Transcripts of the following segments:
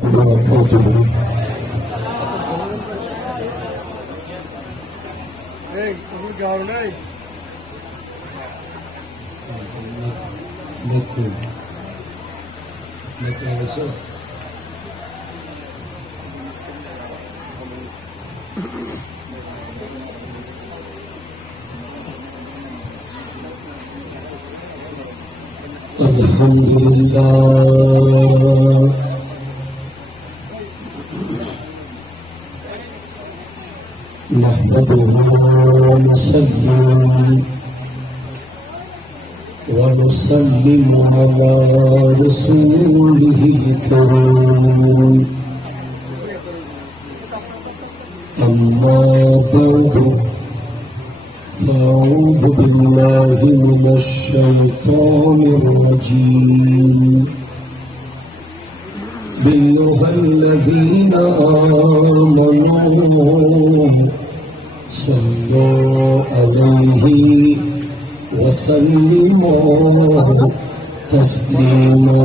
وبركاته. الحمد لله نحمده ونسلم على رسوله الكريم أما بعد فأعوذ بالله من الشيطان الرجيم أيها الذين آمنوا صلوا عليه وسلموا تسليما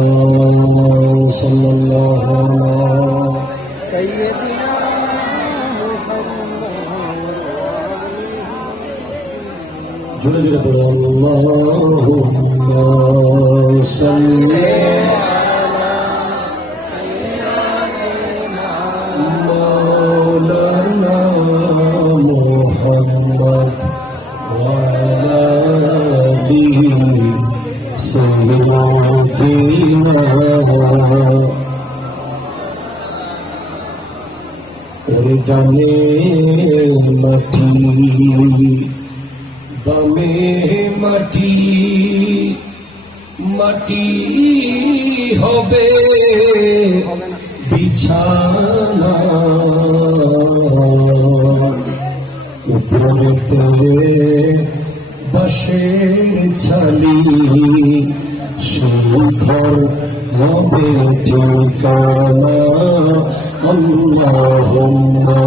صلى الله على سيدنا محمد اللهم صل مولانا محمد وعلى آله سيدنا ডানে মাটি বামে মাটি মাটি হবে বিছানা উপরেতে বাঁশের ছালি সেই ঘর হবে ঠিকানা আল্লাহুম্মা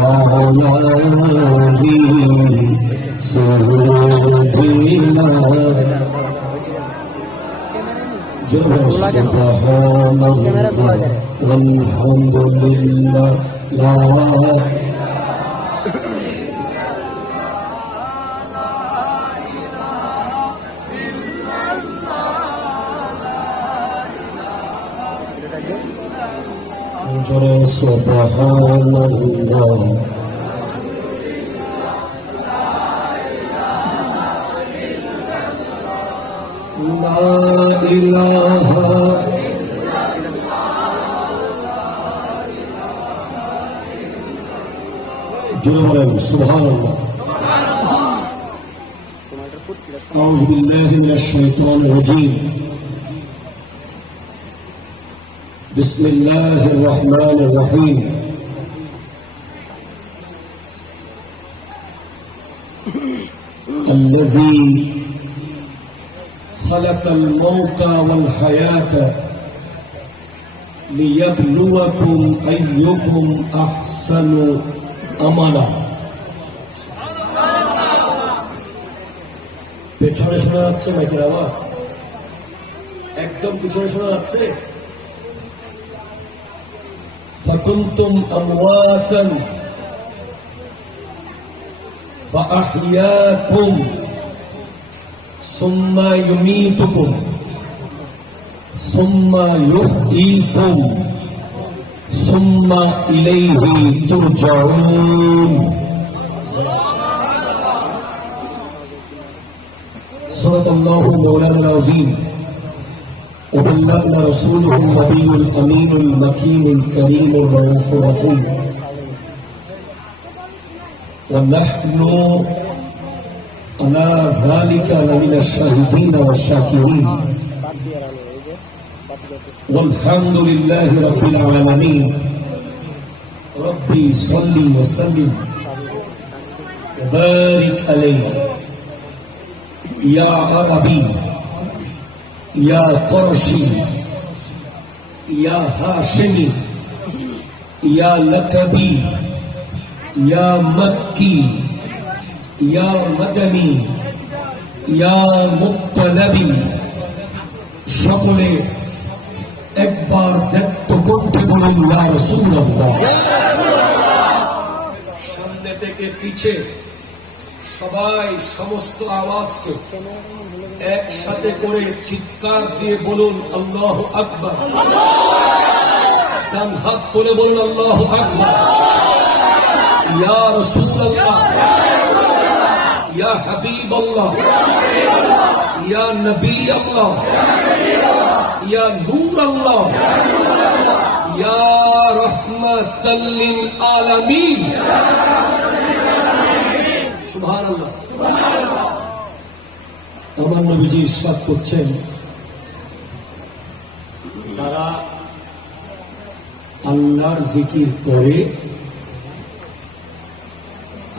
وعلى آله سيدنا سبحان الله والحمد لله لا سبحان الله لا إله جل سبحان الله. أعوذ بالله من الشيطان الرجيم. بسم الله الرحمن الرحيم. الذي خلق الموت والحياة ليبلوكم أيكم أحسن عملا. পেছনে শোনা যাচ্ছে নাকি আওয়াজ? একদম পিছনে শোনা যাচ্ছে? فكنتم أمواتا فأحياكم ثم يميتكم ثم يحييكم ثم إليه ترجعون. صدق الله مولانا العظيم وبلغنا رسوله النبي الأمين المكين الكريم الرؤوف الرحيم ونحن على ذلك لمن الشاهدين والشاكرين والحمد لله رب العالمين. ربي صل وسلم وبارك عليه يا عربي يا قرشي يا هاشمي يا لقبي يا مكي ইয়া মাদানী, ইয়া মুত্তালাবী, সকলে একবার দেখত কণ্ঠে বলেন ইয়া রাসূলুল্লাহ। সামনে থেকে পিছে সবাই সমস্ত আওয়াজকে একসাথে করে চিৎকার দিয়ে বলুন আল্লাহু আকবার। ডান হাত তুলে বলুন আল্লাহু আকবার। ইয়া রাসূলুল্লাহ, ইয়া হাবিবাল্লাহ, ইয়া নবী আল্লাহ, ইয়া নূর আল্লাহ, ইয়া রাহমাতাল লিল আলামিন। সুবহানাল্লাহ। আমার নবীজি ইরশাদ করছেন, যারা আল্লাহর জিকির করে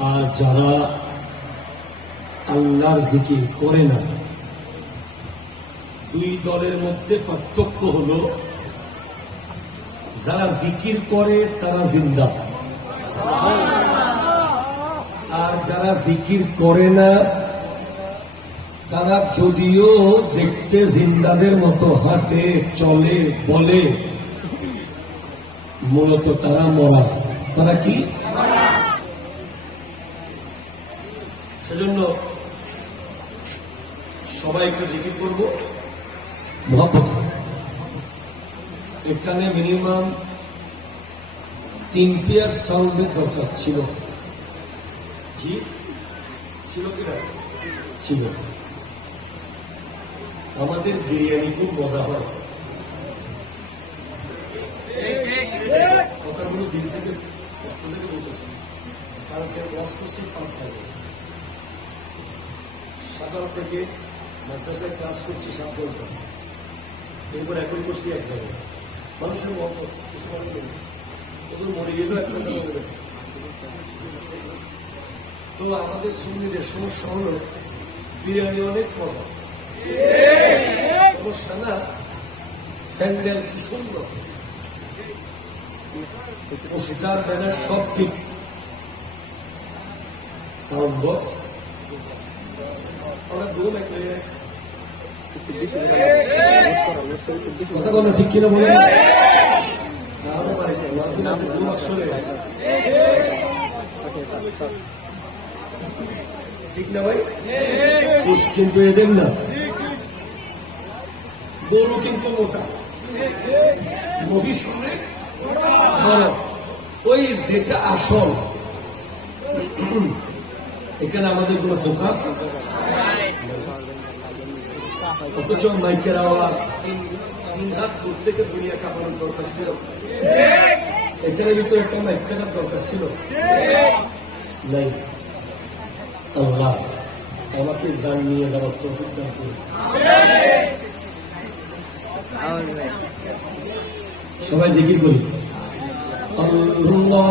আর যারা আল্লাহর জিকির করে না, দুই দলের মধ্যে পার্থক্য হলো, যারা জিকির করে তারা জিন্দা, আর যারা জিকির করে না তারা যদিও দেখতে জিন্দাদের মতো হাঁটে, চলে, বলে, মূলত তারা মরা। তারা কি? সেজন্য সবাইকে জিকির করব মহব্বত। এখানে মিনিমাম 3 পেয়ার সাউন্ডের দরকার ছিল। জি ছিল কিনা? ছিল। আমাদের বিরিয়ানি খুব মজা হয়। কথাগুলো দিন থেকে কষ্ট থেকে বলতেছি, কালকে ওয়াজ করছি 5 সালে, সকাল থেকে মাদ্রাসায় ক্লাস করছি 7 ঘন্টা, এরপর এখন করছি 1 জায়গায়। মানুষের মত কিছু ওদের মরে গেলেও একটা তো আমাদের সুন্নিদের সমস্যা হলো বিরিয়ানি অনেক কম, সমস্যা না, প্যান্ডেল কি সুন্দর, পোস্টার ব্যানার সব ঠিক, সাউন্ড বক্স অনেক দূর এক লেগে গেছে। কথা বলো ঠিক কিনা বলে ঠিক না ভাই? কিন্তু এদের না, গরু কিন্তু মোটা, মহিষ অনেক বড়। ওই যেটা আসল, এখানে আমাদের কোনো ফোকাস, অথচ মাইকের আওয়াজ 3 হাত দূর থেকে দুনিয়া কাঁপানোর দরকার ছিল। এখানে ভিতরে একটা মাইক থাকার দরকার ছিল নাই। আল্লাহ আমাকে জান নিয়ে যাওয়ার তৌফিক দান করুন। সবাই জিকির করি আল্লাহ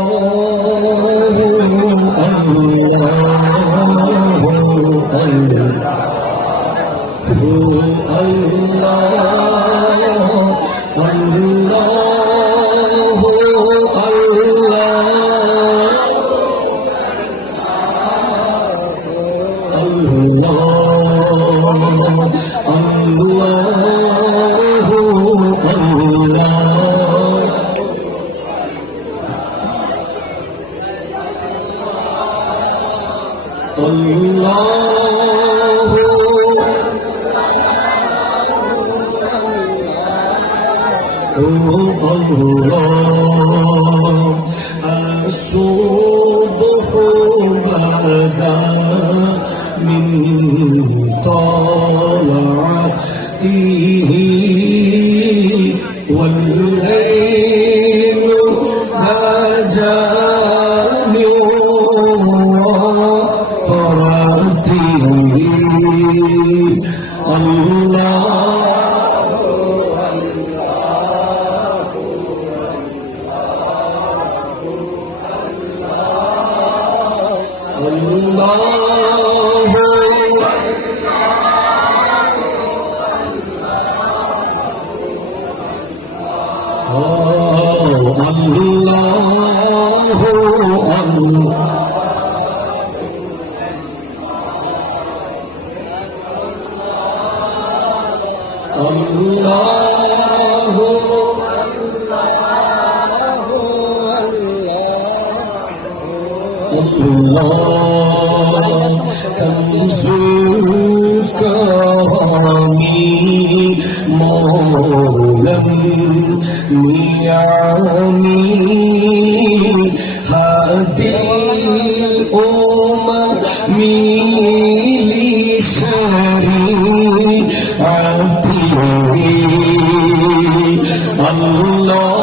الصبح بدا من طلعته والليل هجا من طرته الله আল্লাহু আল্লাহ কানজুল কারামি মৌলাম নিয়ামি হাদি উম্মি লিশরিআতি আল্লাহু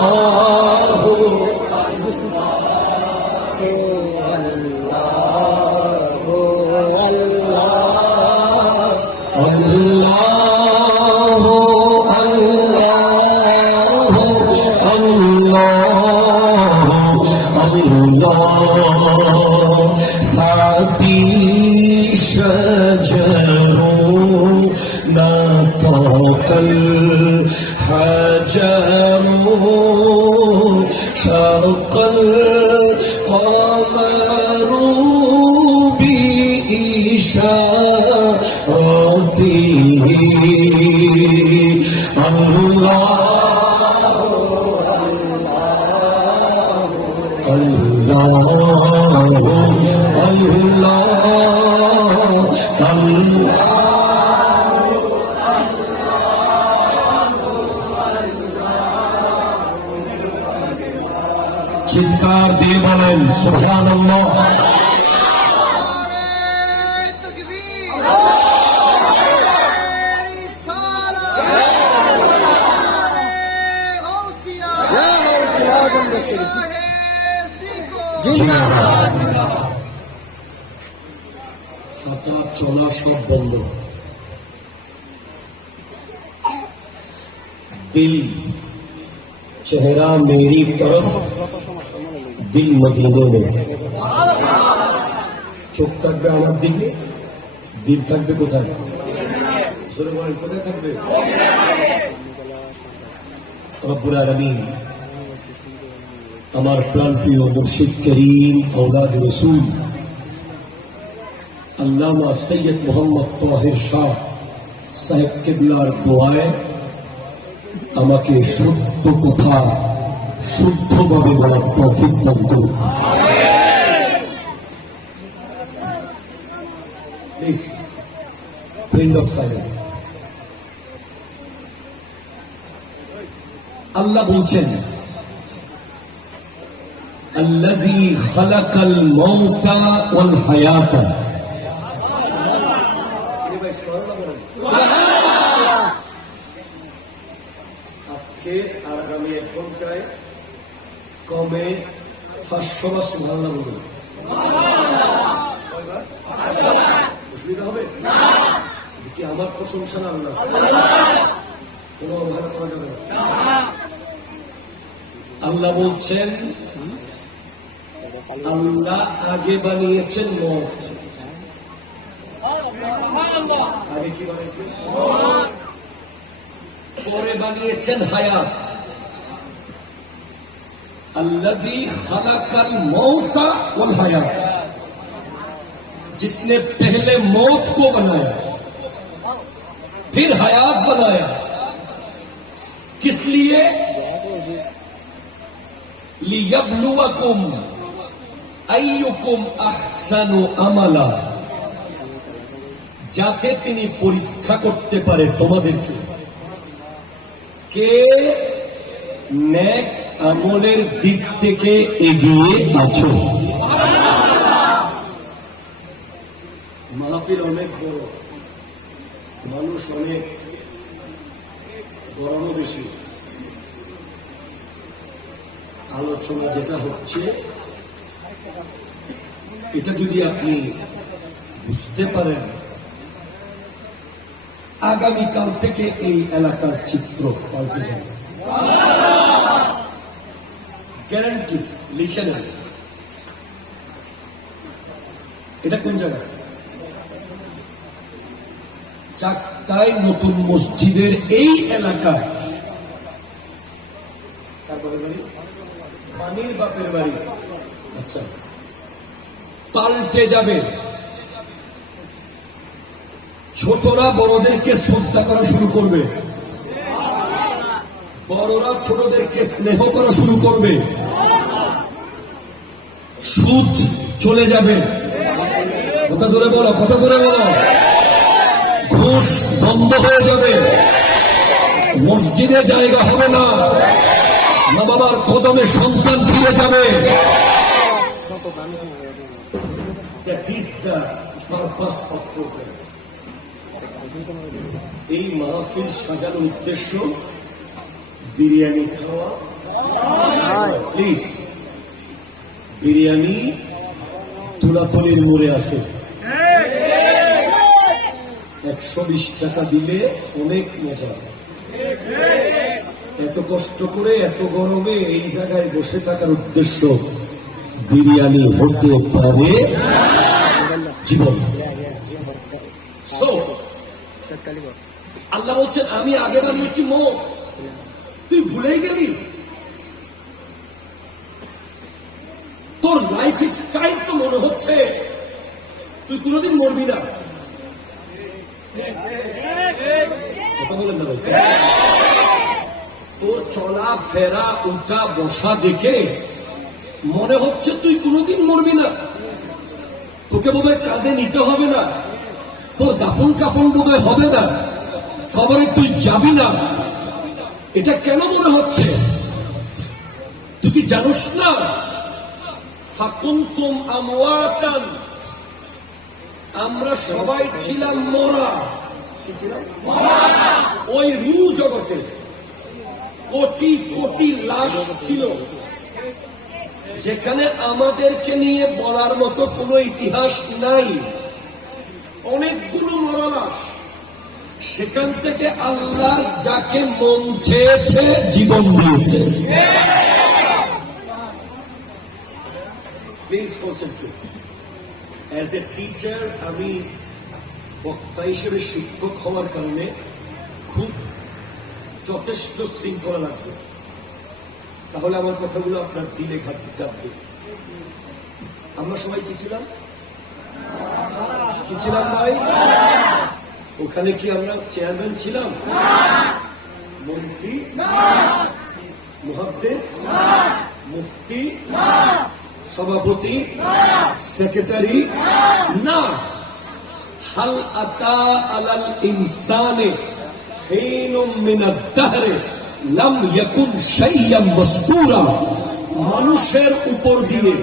साथी शजरों ना तोकल हजरों शौकल कमरों भी इशारती अल्लाह চিৎকার দিয়ে বলেন সুবহানাল্লাহ। হাঁটা চলা সব বন্ধ, दिल चेहरा मेरी तरफ दिल मदीने में চোখ থাকবে আমার দিকে, দিল থাকবে কোথায়? কোথায় থাকবে? রব্বুল আলামিন আমার প্রাণপ্রিয় মুর্শিদ করিম औलाद रसूल আল্লামা সৈয়দ মোহাম্মদ তাহির শাহ সাহেব কিবলার দোয়ায় আমাকে শুদ্ধ কথা শুদ্ধভাবে বলার তৌফিক দান করুন। Please print of silence. Allah বলছেন الذي خلق الموت والحياة আজকে আর আগামী 1 ঘন্টায় কমে 500 বার সুবহানাল্লাহ বলুন। অসুবিধা হবে না? কি আমার প্রশংসা না আল্লাহ? কোনো অবহেলা করা যাবে না। আল্লাহ বলছেন আল্লাহ আগে বানিয়েছেন মওত। আগে কি বানিয়েছেন? মওত। পরে বানিয়েছেন হায়াত। अल्लज़ी खलक़ल मौता वल हयात, जिसने पहले मौत को बनाया फिर हयात बनाया। किस लिए? लियब्लुवकुम अय्युकुम अहसानु अमला, যাতে তিনি পরীক্ষা করতে পারে তোমাদেরকে কে নেক আমলের দিক থেকে এগিয়ে আছো। মাহফিল অনেক বড়, মানুষ অনেক, গরমও বেশি। আলোচনা যেটা হচ্ছে এটা যদি আপনি বুঝতে পারেন, আগামীকাল থেকে এই এলাকার চিত্র পাল্টে যাবে, গ্যারান্টি। লিখে নেন। এটা কোন জায়গা? চাকতায় নতুন মসজিদের এই এলাকায় পানির বাপের বাড়ি। আচ্ছা, পাল্টে যাবে। ছোটরা বড়দেরকে শ্রদ্ধা করা শুরু করবে। বড়রা ছোটদেরকে স্নেহ করা শুরু করবে, সুদ চলে যাবে, কথা জোরে বলো, কথা জোরে বলো, ঘুষ বন্ধ হয়ে যাবে, মসজিদে জায়গা হবে না, মা বাবার কদমে সন্তান ফিরে যাবে। That is the purpose of program. এই মাহফিল সাজানোর উদ্দেশ্য বিরিয়ানি খাওয়া। প্লিজ, বিরিয়ানি তুলাতলির মোড়ে আছে, 120 টাকা দিলে অনেক মজা। এত কষ্ট করে এত গরমে এই জায়গায় বসে থাকার উদ্দেশ্য বিরিয়ানি হতে পারে জীবন। আল্লাহ বলছেন আমি আগে বানিয়েছি মত, তুই ভুলেই গেলি? তোর লাইফ স্টাইল তো মনে হচ্ছে তুই কোনোদিন মরবি না। কথা বলেন না ভাই? তোর চলা ফেরা উঠা বসা দেখে মনে হচ্ছে তুই কোনোদিন মরবি না। তোকে বোধহয় কাঁধে নিতে হবে না, তোর দাফন কাফন বোধহয় হবে না, কবরে তুই যাবি না। এটা কেন মনে হচ্ছে? তুই কি জানোস না? ফাকুনতুম আমওয়াতান, আমরা সবাই ছিলাম মরা। ওই রূহ জগতে কোটি কোটি লাশ ছিল, যেখানে আমাদেরকে নিয়ে বলার মতো কোনো ইতিহাস নাই, অনেকগুলো মরা লাশ। সেখান থেকে আল্লাহ যাকে মন চেয়েছে জীবন দিয়েছে। Please concentrate. As a teacher, আমি বক্তা হিসেবে শিক্ষক হওয়ার কারণে খুব যথেষ্ট শৃঙ্খলা লাগবে, তাহলে আমার কথাগুলো আপনার দিলে গাঁথবে। আমরা সবাই কি ছিলাম? কি ছিলাম ভাই? ওখানে কি আমরা চেয়ারম্যান ছিলাম, মন্ত্রী, মুহাদ্দিস, মুফতি, সভাপতি, সেক্রেটারি? না। হাল আতা আলাল ইনসানে হিনুম মিনাদ দাহরে লাম ইয়াকুন শাইয়্যাম মাসকুরা। মানুষের উপর দিয়ে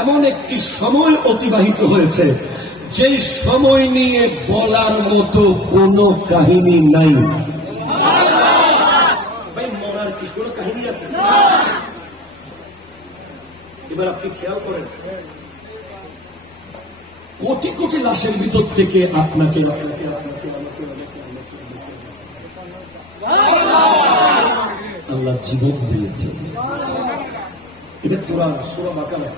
এমন একটি সময় অতিবাহিত হয়েছে যে সময় নিয়ে বলার মতো কোনো কাহিনী নাই। ভাই, মরার কি কোনো কাহিনী আছে? এবার আপনি খেয়াল করেন, কোটি কোটি লাশের ভিতর থেকে আপনাকে আল্লাহ জীবন দিয়েছে। এটা কোরআন, সূরা বাকারা।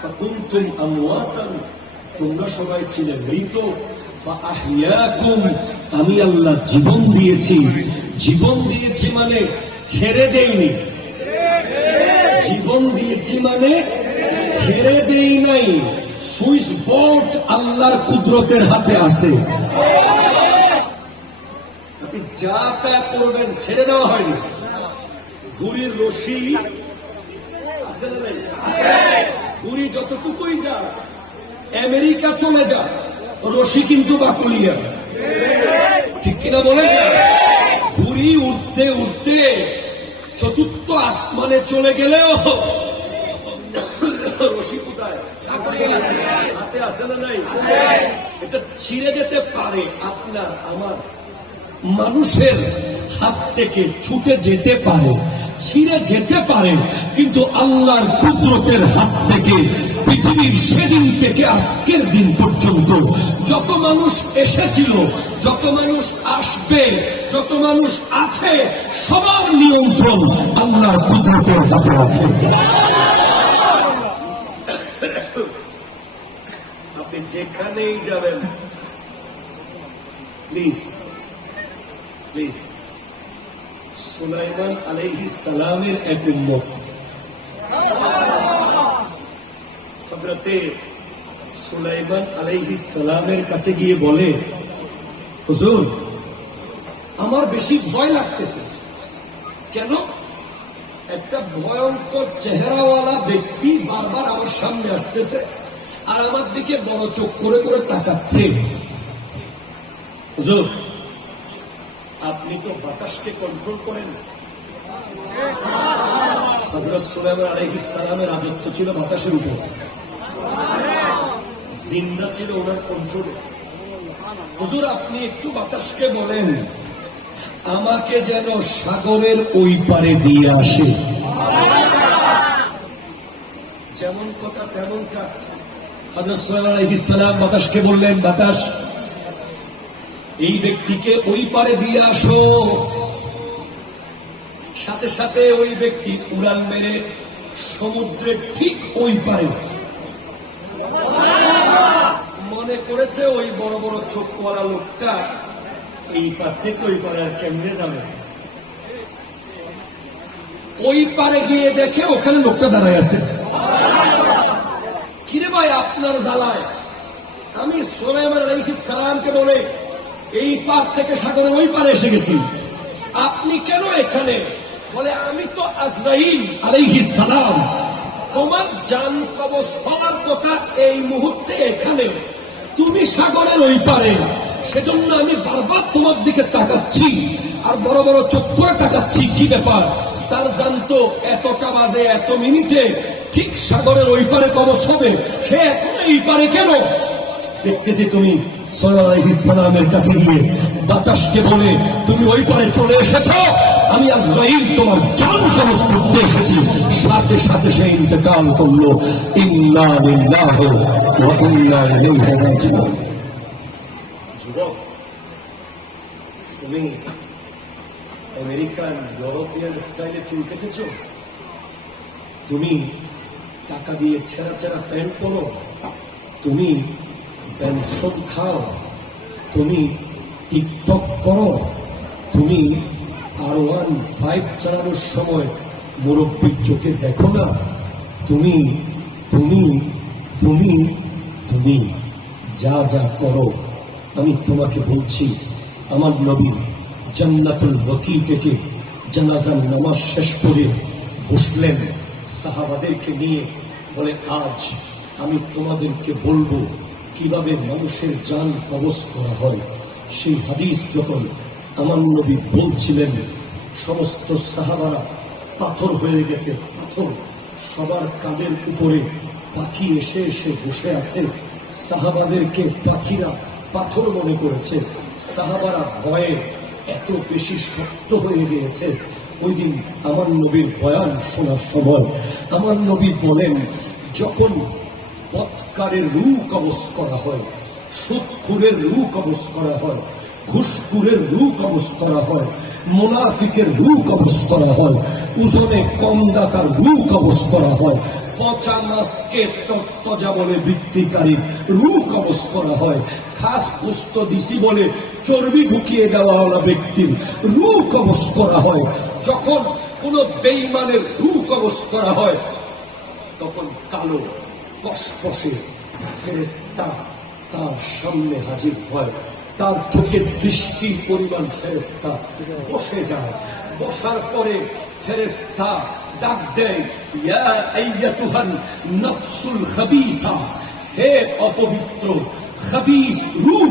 ফাকুনতুম আমওয়াতান, তোমরা সবাই ছিলে মৃত, ফাআহইয়াকুম, আমি আল্লাহ জীবন দিয়েছি। জীবন দিয়েছি মানে ছেড়ে দেইনি, জীবন দিয়েছি মানে ছেড়ে দেই নাই। সুইচ বোর্ড আল্লাহর কুদরতের হাতে আছে, আপনি যা তা করবেন, ছেড়ে দেওয়া হয়নি। ঘুড়ির রশি আছে না নাই? ঘুড়ি যতটুকুই যা, আমেরিকা চলে যা, রশি কিন্তু বাকুলিয়া, ঠিক কিনা বলেন? ঘুড়ি উঠতে উঠতে চতুর্থ আসমানে চলে গেলেও রশি কোথায়? হাতে আছে না নাই? এটা ছিঁড়ে যেতে পারে, আপনার আমার মানুষের হাত থেকে ছুটে যেতে পারে, ছিঁড়ে যেতে পারে, কিন্তু আল্লাহর কুদরতের হাত থেকে পৃথিবীর সেদিন থেকে আজকের দিন পর্যন্ত যত মানুষ এসেছিল, যত মানুষ আসবে, যত মানুষ আছে, সবার নিয়ন্ত্রণ আল্লাহর কুদরতের হাতে আছে। আপনি যেখানেই যাবেন, প্লিজ প্লিজ, সুলাইমান আলাইহিস সালামের এক উম্মত হযরতে সুলাইমান আলাইহিস সালামের কাছে গিয়ে বলে, হুজুর আমার বেশি ভয় লাগতেছে। কেন? একটা ভয়ঙ্কর চেহারাওয়ালা ব্যক্তি বারবার আমার সামনে আসতেছে আর আমার দিকে বড় চোখ করে করে তাকাচ্ছে। হুজুর, আপনি তো বাতাসকে কন্ট্রোল করেন। হযরত সুলাইমান আলাইহিস সালামের রাজত্ব ছিল বাতাসের উপর, জিন্না ছিল ওনার কন্ট্রোলে। হুজুর, আপনি একটু বাতাসকে বলেন আমাকে যেন সাগরের ওই পারে দিয়ে আসে। যেমন কথা তেমন কাজ। হযরত সুলাইমান আলাইহিস সালাম বাতাসকে বললেন, বাতাস, এই ব্যক্তিকে ওই পারে দিয়ে আসো। সাথে সাথে ওই ব্যক্তি উড়াল মেরে সমুদ্রের ঠিক ওই পারে। মনে করেছে ওই বড় বড় চোখওয়ালা লোকটা এই পার থেকে ওই পারে আর কেমনে যাবে। ওই পারে গিয়ে দেখে ওখানে লোকটা দাঁড়ায় আছে। কিরে ভাই, আপনার জ্বালায় আমি সুলাইমান আলাইহিস সালামকে বলে এই পার থেকে সাগরে ওই পারে এসে গেছি, আপনি কেন এখানে? বলে, আমি তো আজরাইল আলাইহিস সালাম, তোমার জান কবজ হওয়ার কথা এই মুহূর্তে এখানে, তুমি সাগরের ওই পারে, সেজন্য আমি বারবার তোমার দিকে তাকাচ্ছি আর বড় বড় চোখ করে তাকাচ্ছি। কি ব্যাপার? তার জানতো এতটা বাজে এত মিনিটে ঠিক সাগরের ওই পারে কবজ হবে, সে এখন এই পারে কেন? দেখতেছি তুমি সুলাইমান আলাইহিস সালামের কাছে গিয়ে বাতাসকে বলে তুমি ওই পারে চলে এসেছ, আমি আজরাইল তোমার জান কবজ করতে এসেছি। সাথে সাথে সে ইন্তেকাল করলো। ইন্না লিল্লাহি ওয়া ইন্না ইলাইহি রাজিউন। যুবক, তুমি আমেরিকান ইউরোপিয়ান স্টাইলে চুল কেটেছ, তুমি টাকা দিয়ে ছেঁড়া ছেঁড়া প্যান্ট পরো, তুমি পেনশন খাও, তুমি টিকটক করো, তুমি R15 চালানোর সময় মুরব্বীর চোখে দেখো না, তুমি তুমি তুমি তুমি যা যা করো, আমি তোমাকে বলছি, আমার নবী জান্নাতুল বকি থেকে জানাজার নামাজ শেষ করে বসলেন সাহাবাদেরকে নিয়ে, বলে, আজ আমি তোমাদেরকে বলবো কিভাবে মানুষের জান কবজ করা হয়। সেই হাদিস যখন আমার নবী বলছিলেন, সমস্ত সাহাবারা পাথর হয়ে গেছে, পাথর। সবার কাঁধের উপরে পাখি এসে এসে বসে আছে। সাহাবাদেরকে পাখিরা পাথর মনে করেছে। সাহাবারা ভয়ে এত বেশি শক্ত হয়ে গিয়েছে। ওই দিন আমার নবীর বয়ান শোনার সময় আমার নবী বলেন, যখন বৎকারের রূহ কবজ করা হয়, সুদখোরের রূহ কবজ করা হয়, ঘুষখোরের রূহ কবজ করা হয়, মুনাফিকের রূহ কবজ করা হয়, ওজনে কম দাতার রূহ কবজ করা হয়, পচা মাছকে তত্ত্বজা বলে বিক্রিকারীর রূহ কবজ করা হয়, খাস পুস্ত দিছি বলে চর্বি ঢুকিয়ে দেওয়াওয়ালা ব্যক্তির রূহ কবজ করা হয়। যখন কোন বেঈমানের রূহ কবজ করা হয়, তখন কালো কসকসে ফেরেশতা তার সামনে হাজির হয়। তার চোখের দৃষ্টি পরিমাণ ফেরেশতা বসে যায়। বসার পরে ফেরেশতা ডাক দেয়, ইয়া আইয়াতুহান নাফসুল খাবিসা, হে অপবিত্র খাবিস রূহ,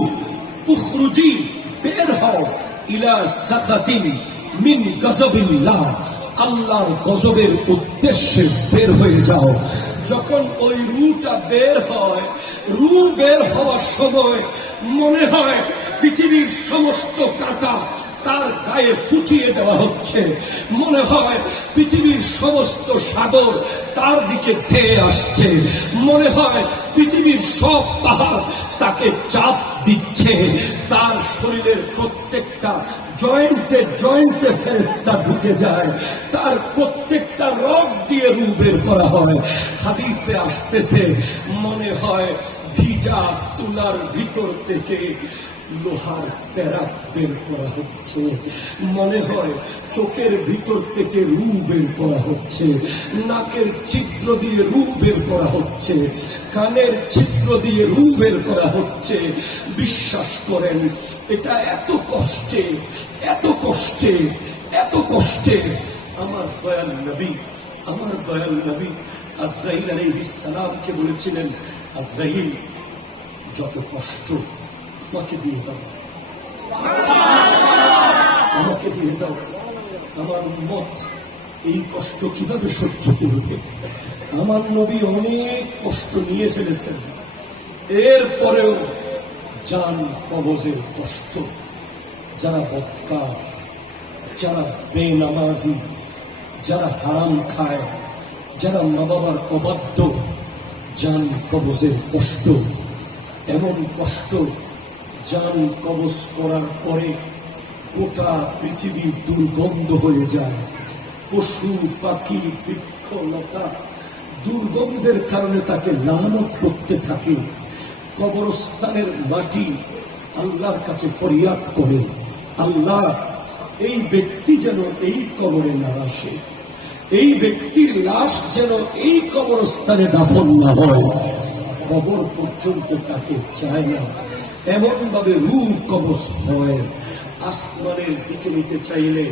উখরুজি, বের হও, ইলা সাখাতিন মিন গজবিল্লাহ, আল্লাহর গজবের উদ্দেশ্যে বের হয়ে যাও। যখন ওই রূহটা বের হয়, রূহ বের হওয়ার সময় মনে হয় পৃথিবীর সমস্ত কাঁটা তার গায়ে ফুটিয়ে দেওয়া হচ্ছে। মনে হয় পৃথিবীর সমস্ত সাগর তার দিকে ধেয়ে আসছে। মনে হয় পৃথিবীর সব পাহাড় তাকে চাপ দিচ্ছে। তার শরীরের প্রত্যেকটা জয়েন্টে জয়েন্টে ফেরেশতা ঢুকে যায়। তার প্রত্যেকটা রগ দিয়ে রূহ বের করা হয়। হাদিসে আসতেছে, মনে হয় ভিজা তুলার ভিতর থেকে লোহার প্যারাক বের করা হচ্ছে, মনে হয় চোখের ভিতর থেকে রু বের করা হচ্ছে, নাকের ছিদ্র দিয়ে রু বের করা হচ্ছে, কানের ছিদ্র দিয়ে রু বের করা হচ্ছে। বিশ্বাস করেন এটা এত কষ্টে, এত কষ্টে, এত কষ্টে। আমার দয়াল নবী আজরাইল আলাইহিস সালামকে বলেছিলেন, আজরাইল যত কষ্ট আমাকে দিয়ে দাও, আমাকে দিয়ে দাও। আমার উম্মত এই কষ্ট কিভাবে সহ্য করবে? আমার নবী অনেক কষ্ট নিয়ে ফেলেছেন, এরপরেও জান কবজের কষ্ট। যারা বদকার, যারা বেনামাজি, যারা হারাম খায়, যারা মা বাবার অবাধ্য, জান কবজের কষ্ট। এমন কষ্ট জান কবজ করার পরে গোটা পৃথিবী দুর্গন্ধ হয়ে যায়। পশু পাখি বৃক্ষলতা দুর্গন্ধের কারণে তাকে লানত করতে থাকে। কবরস্থানের মাটি আল্লাহর কাছে ফরিয়াদ করে, আল্লাহ এই ব্যক্তি যেন এই কবরে না আসে, এই ব্যক্তির লাশ যেন এই কবরস্থানে দাফন না হয়। কবর পর্যন্ত তাকে চায় না, এমন ভাবে রূহ কবজ হয়। আসমানের দিকে নিতে চাইলে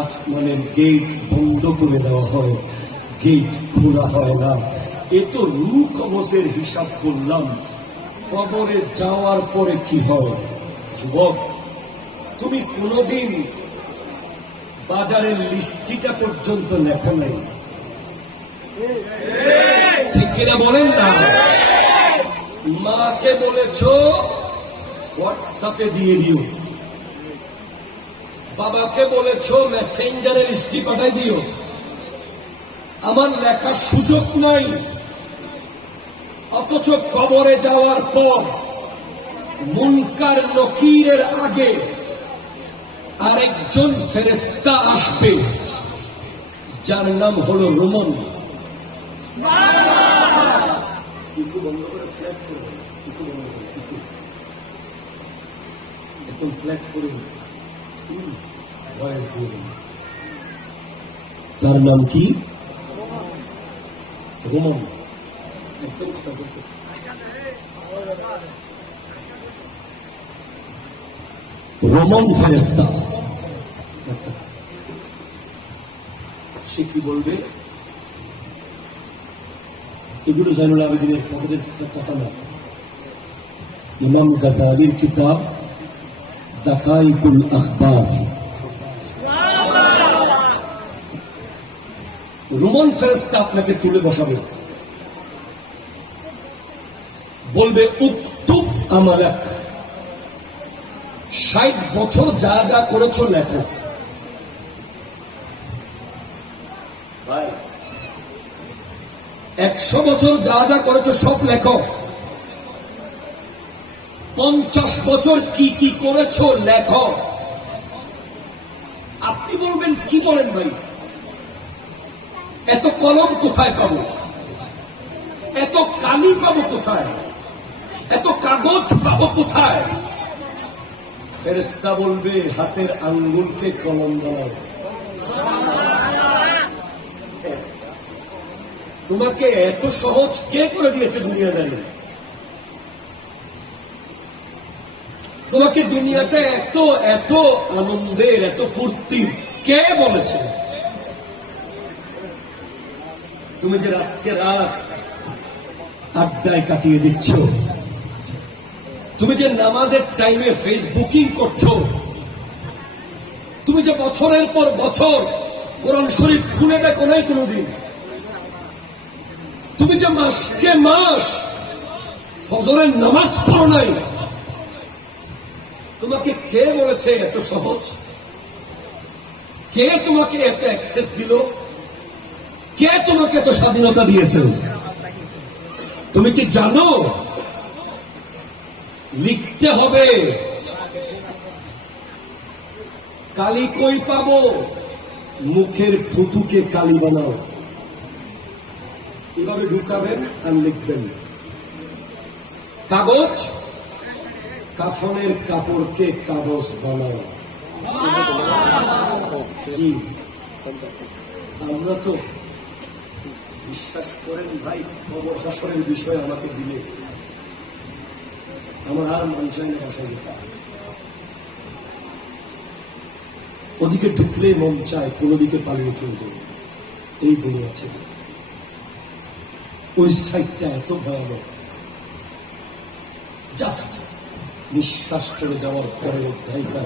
আসমানের গেট বন্ধ করে দেওয়া হয়, গেট খোলা হয় না। এ তো রূহ কবজের হিসাব করলাম। কবরে যাওয়ার পরে কি হয়? যুবক, তুমি কোনদিন বাজারের লিস্টিটা পর্যন্ত লেখো নাই, ঠিক কিনা বলেন না? মাকে বলেছ হোয়াটসঅ্যাপে দিয়ে দিও, বাবাকে বলেছ মেসেঞ্জারে লিস্টি পাঠাই দিও। আমার লেখার সুযোগ নাই। অথচ কবরে যাওয়ার পর মুনকার নকিরের আগে আরেকজন ফেরেশতা আসবে, যার নাম হলো রোমন। একদম ফ্ল্যাট করে ভয়েস দিয়ে দিন। তার নাম কি? রোমন। একদম কথা বলছে। রোমন ফেরেশতা। সে কি বলবে? এগুলো জাইনুল আবেদিনের পকেটের কথা না, ইমাম গাজালির কিতাব দাকাইকুল আখবার। রোমন ফেরেশতা আপনাকে তুলে বসাবে, বলবে উক্তুব আমালাক, 60 বছর যা যা করেছো লেখো। 100 বছর যা যা করেছো সব লেখো। 50 বছর কি কি করেছো লেখো। আপনি বলবেন কি বলেন ভাই, এত কলম কোথায় পাবো, এত কালি পাবো কোথায়, এত কাগজ পাবো কোথায়? ফেরেশতা বলবে হাতের আঙ্গুলকে কলম বানাও। তোমাকে এত সহজ কে করে দিয়েছে দুনিয়াদারি? তোমাকে দুনিয়াটা এত এত আনন্দের, এত ফুর্তির কে বলেছে? তুমি যে রাতকে রাত আড্ডায় কাটিয়ে দিচ্ছ, তুমি যে নামাজের টাইমে ফেসবুকিং করছো, তুমি যে বছরের পর বছর কোরআন শরীফ খুলে দেখো নাই কোনদিন, তুমি যে মাসকে মাস ফজরের নামাজ পড়ো নাই, তোমাকে কে বলেছে এত সহজ? কে তোমাকে এত অ্যাক্সেস দিল? কে তোমাকে এত স্বাধীনতা দিয়েছে? তুমি কি জানো লিখতে হবে? কালি কই পাবো? মুখের থুতুকে কালি বানাও, এভাবে ঢুকাবেন আর লিখবেন। কাগজ, কাফনের কাপড়কে কাগজ বানায়। আমরা তো বিশ্বাস করেন ভাই, কবর হাসরের বিষয় আমাকে দিলে আমার আর মন চায় না বাসায় যেতে। ওদিকে ঢুকলে মন চায় কোন দিকে পালিয়ে চলে যাবে, এই বলে আছে। ওই সাইডটা এত ভয়ানক, জাস্ট নিঃশ্বাস চলে যাওয়ার পরে অধ্যায়টা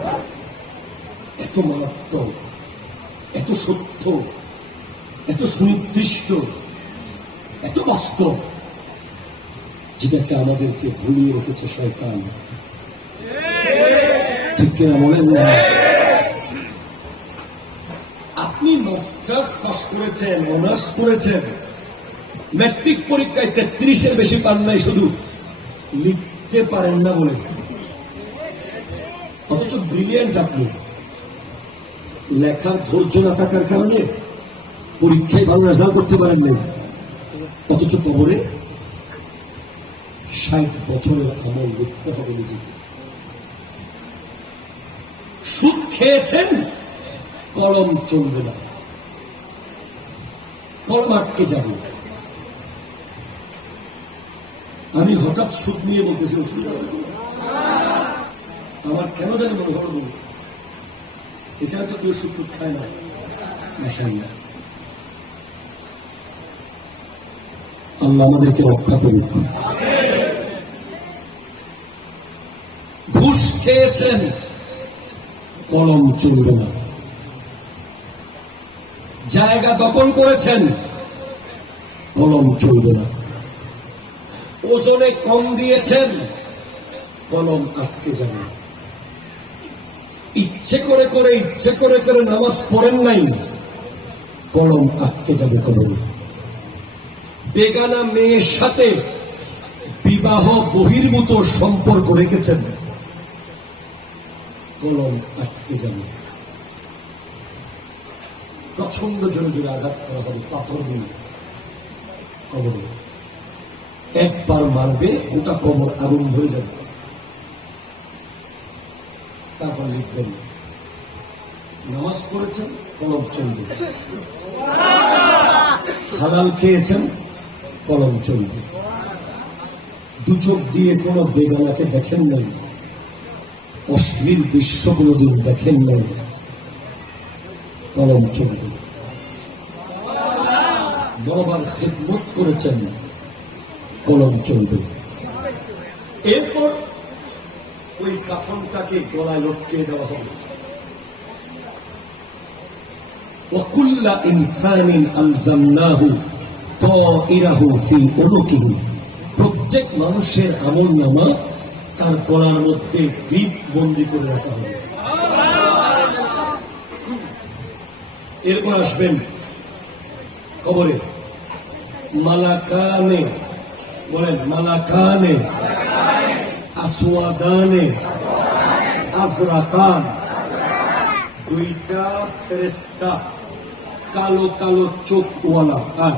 এত মারাত্মক, এত সত্য, এত সুনির্দিষ্ট, এত বাস্তব, যেটাকে আমাদেরকে ভুলিয়ে রেখেছে শয়তান। ঠিক কিনা বলেন না? আপনি মাস্টার্স পাস করেছেন, অনার্স করেছেন, ম্যাট্রিক পরীক্ষায় 33-এর বেশি পান নাই, শুধু লিখতে পারেন না বলে। অথচ ব্রিলিয়েন্ট আপনি, লেখার ধৈর্য না থাকার কারণে পরীক্ষায় ভালো রেজাল্ট করতে পারেন নাই। অথচ কবরে 60 বছরের আমল লিখতে হবে নিজেকে। সুদ খেয়েছেন, কলম চলবে না, কলম আটকে যাবে। আমি হঠাৎ সুদ নিয়ে বলতেছি, আমার কেন জানি মনে হল এখানে তো কেউ সুদ খায় না। মাশাআল্লাহ, আল্লাহ আমাদেরকে রক্ষা করুক। ঘুষ খেয়েছেন, কলম চলবে না। জায়গা দখল করেছেন, কলম চলবে না। ওজনে কম দিয়েছেন, কলম আটকে যাবে। ইচ্ছে করে নামাজ পড়েন নাই, কলম আটকে যাবে কলম। বেগানা মেয়ের সাথে বিবাহ বহির্ভূত সম্পর্ক রেখেছেন, কলম আটকে যাবে। প্রচন্ড জোরে জোরে আঘাত করা হবে পাথর দিয়ে কবরে। একবার মারবে, ওটা কবর আগুন হয়ে যাবে। তারপর লিখবেন নামাজ পড়েছেন, কলম চলবে। হালাল খেয়েছেন, কলম চলবে। দু চোখ দিয়ে কোন বেগানাকে দেখেন নাই, অশ্লীল দৃশ্য কোনদিন দেখেন নাই, কলম চলবে। বাবার খিদমত করেছেন, কলম চলবে। এরপর ওই কাফনটাকে গলায় লটকিয়ে দেওয়া হবে। وَكُلَّ إِنسَانٍ أَلْزَمْنَاهُ طَائِرَهُ فِي عُنُقِهِ। প্রত্যেক মানুষের আমলনামা তার গলার মধ্যে গ্রিপ বন্দী করে রাখা হবে। এরপর আসবেন কবরে মালাকানে, বলেন মালাকানে, আসওয়াদানে, আজরাকান, দুইটা ফেরেশতা, কালো কালো চোখওয়ালা আর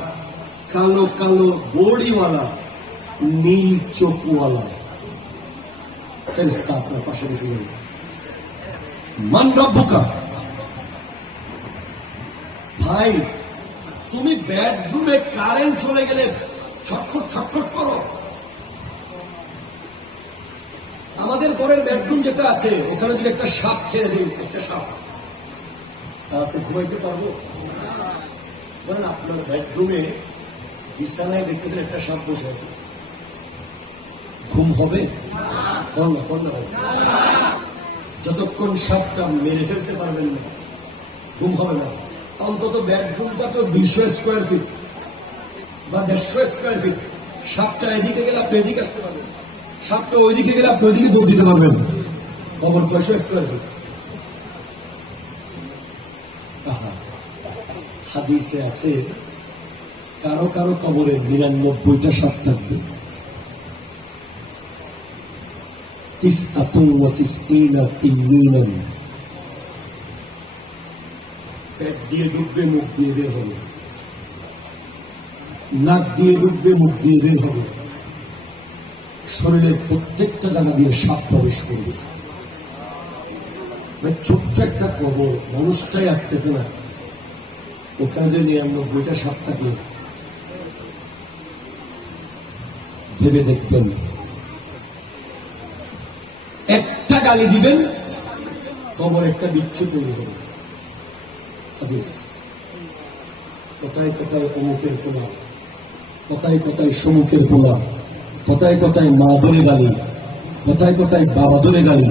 কালো কালো বডিওয়ালা, নীল চোখওয়ালা ফেরেশতা আপনার পাশে বসে যাবে। মান রব্বুকা, ভাই তুমি বেডরুমে কারেন্ট চলে গেলে ছটফট ছটফট করো। আমাদের ঘরের বেডরুম যেটা আছে, ওখানে যদি একটা সাপ ছেড়ে দিই, একটা সাপ, তাতে ঘুমাইতে পারবো? বলেন আপনার বেডরুমে বিছানায় দেখতেছেন একটা সাপ বসে আছে, ঘুম হবে? যতক্ষণ সাপটা মেরে ফেলতে পারবেন না, ঘুম হবে না। অন্তত বেডরুমটা তো 200 স্কোয়ার ফিট বা 150 স্কোয়ার ফিট। সাপটা এদিকে গেলে আপনি এদিকে আসতে পারবেন, সাপটা ওইদিকে গেলে আপনি ওইদিকে দৌড় দিতে পারবেন। খবর 500 স্কোয়ার ফিট। হাদিসে আছে কারো কারো কবরে 99টা সাপ থাকবে। 99 পেট দিয়ে ঢুকবে, মুখ দিয়ে বের হবে, নাক দিয়ে ঢুকবে, মুখ দিয়ে বের হবে। শরীরের প্রত্যেকটা জায়গা দিয়ে সাপ প্রবেশ করবে। ছোট্ট একটা কবর, মানুষটাই আটতেছে না, ওখানে যে 99টা সাপ থাকে, ভেবে দেখবেন। একটা গালি দিবেন, কবর একটা বিচ্ছু তৈরি হবে। হাদিস। কথায় কথায় অমুকের পোলা, কথায় কথায় সমুখের পোলা, কথায় কথায় মা ধরে গালি, কথায় কথায় বাবা ধরে গালি,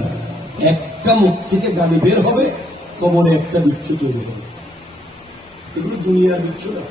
একটা মুখ থেকে গালি বের হবে, কবরে একটা বিচ্ছু তৈরি হবে। এগুলো দুনিয়ার বিচ্ছু না।